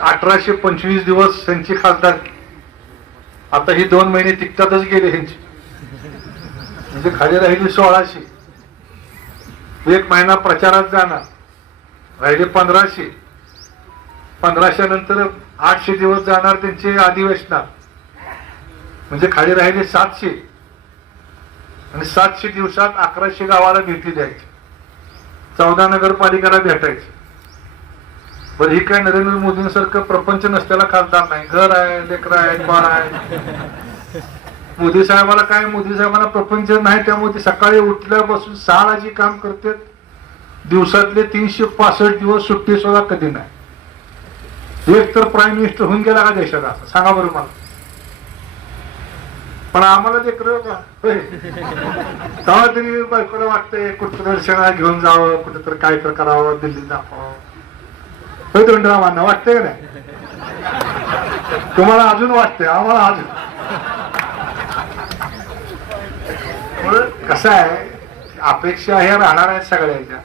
अठराशे पंचवीस दिवस त्यांची खासदार. आता ही दोन महिने तिकटातच गेले ह्यांची. म्हणजे खाली राहिली सोळाशे. एक महिना प्रचारात जाणार. राहिले पंधराशे. पंधराशे नंतर आठशे दिवस जाणार त्यांचे अधिवेशनात. म्हणजे खाली राहिले सातशे. आणि सातशे दिवसात अकराशे गावाला भेटी द्यायची. चौदा नगरपालिकेला भेटायची. बरं ही काय नरेंद्र मोदींसारखं प्रपंच नसलेला खासदार नाही. घर आहे लेकर आहे बाळ आहे. मोदी साहेबाला काय? मोदी साहेबांना प्रपंच नाही. त्यामुळे ते सकाळी उठल्यापासून सहाळाची जी काम करतात दिवसातले तीनशे पासष्ट दिवस सुट्टी सुद्धा कधी नाही. एक तर प्राईम मिनिस्टर होऊन गेला का देशाचा सांगा बरं मला. पण आम्हाला ते तेव्हा तरी बायकोला वाटतंय कुठं दर्शनाला घेऊन जावं कुठं तर काय तर करावं दिल्लीत दाखवावं होय वाटतंय का नाही? तुम्हाला अजून वाटतंय आम्हाला अजून. कसं आहे अपेक्षा ह्या राहणार आहेत सगळ्यांच्या.